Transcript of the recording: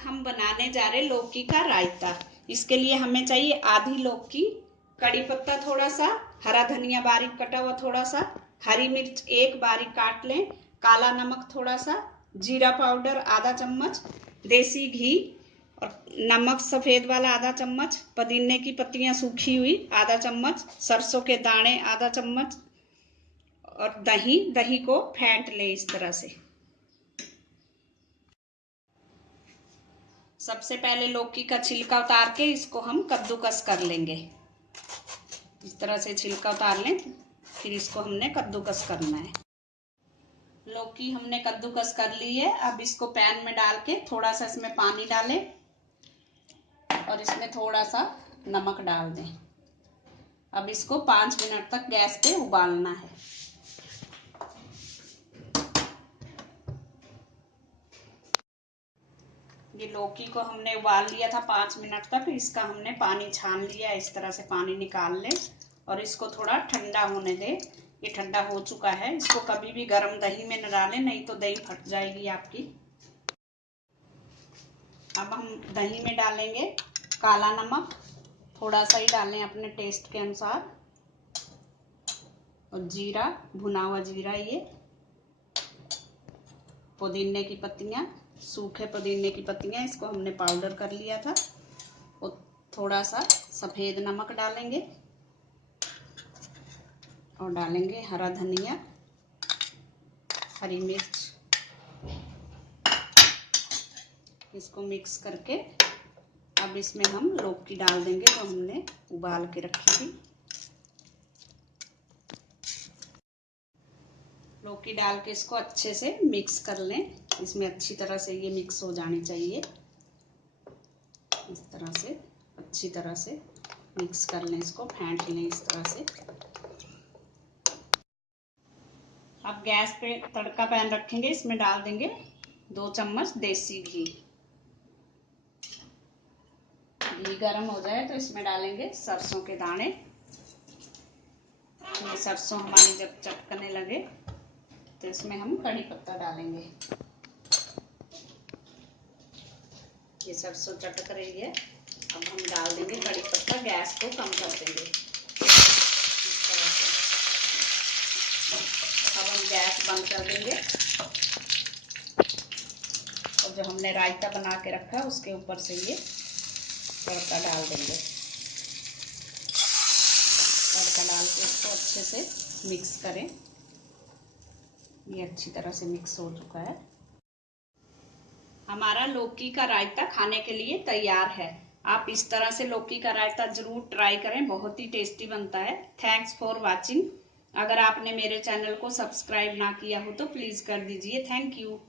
हम बनाने जा रहे लौकी का रायता। इसके लिए हमें चाहिए आधी लौकी, कड़ी पत्ता थोड़ा सा, हरा धनिया बारीक कटा हुआ थोड़ा सा, हरी मिर्च एक बारीक काट लें, काला नमक थोड़ा सा, जीरा पाउडर आधा चम्मच, देसी घी और नमक सफेद वाला आधा चम्मच, पुदीने की पत्तियां सूखी हुई आधा चम्मच, सरसों के दाने आधा चम्मच और दही को फेंट लें इस तरह से। सबसे पहले लौकी का छिलका उतार के इसको हम कद्दूकस कर लेंगे। इस तरह से छिलका उतार लें, फिर इसको हमने कद्दूकस करना है। लौकी हमने कद्दूकस कर ली है। अब इसको पैन में डाल के थोड़ा सा इसमें पानी डालें और इसमें थोड़ा सा नमक डाल दें। अब इसको 5 मिनट तक गैस पे उबालना है। ये लौकी को हमने उबाल लिया था 5 मिनट तक। इसका हमने पानी छान लिया। इस तरह से पानी निकाल लें और इसको थोड़ा ठंडा होने दें। ये ठंडा हो चुका है। इसको कभी भी गर्म दही में न डालें, नहीं तो दही फट जाएगी आपकी। अब हम दही में डालेंगे काला नमक, थोड़ा सा ही डालें अपने टेस्ट के अनुसार, और जीरा, भुना हुआ जीरा, ये पुदीने की पत्तियां, सूखे पुदीने की पत्तियां, इसको हमने पाउडर कर लिया था, और थोड़ा सा सफेद नमक डालेंगे और डालेंगे हरा धनिया, हरी मिर्च। इसको मिक्स करके अब इसमें हम लौकी डाल देंगे जो हमने उबाल के रखी थी। लौकी डाल के इसको अच्छे से मिक्स कर लें। इसमें अच्छी तरह से ये मिक्स हो जानी चाहिए। इस तरह से अच्छी तरह से मिक्स कर लें, इसको फेंट लें इस तरह से। अब गैस पे तड़का पैन रखेंगे, इसमें डाल देंगे 2 चम्मच देसी घी। घी गर्म हो जाए तो इसमें डालेंगे सरसों के दाने। ये सरसों हमारी जब चटकने लगे तो इसमें हम कड़ी पत्ता डालेंगे। ये सरसों चटक रही है। अब हम डाल देंगे कड़ी पत्ता। गैस को कम कर देंगे इस तरह से। अब हम गैस बंद कर देंगे और जो हमने रायता बना के रखा है उसके ऊपर से ये तड़का डाल देंगे। तड़का डाल के इसको अच्छे से मिक्स करें। ये अच्छी तरह से मिक्स हो चुका है। हमारा लौकी का रायता खाने के लिए तैयार है। आप इस तरह से लौकी का रायता जरूर ट्राई करें, बहुत ही टेस्टी बनता है। Thanks for watching. अगर आपने मेरे चैनल को सब्सक्राइब ना किया हो तो प्लीज कर दीजिए। Thank you.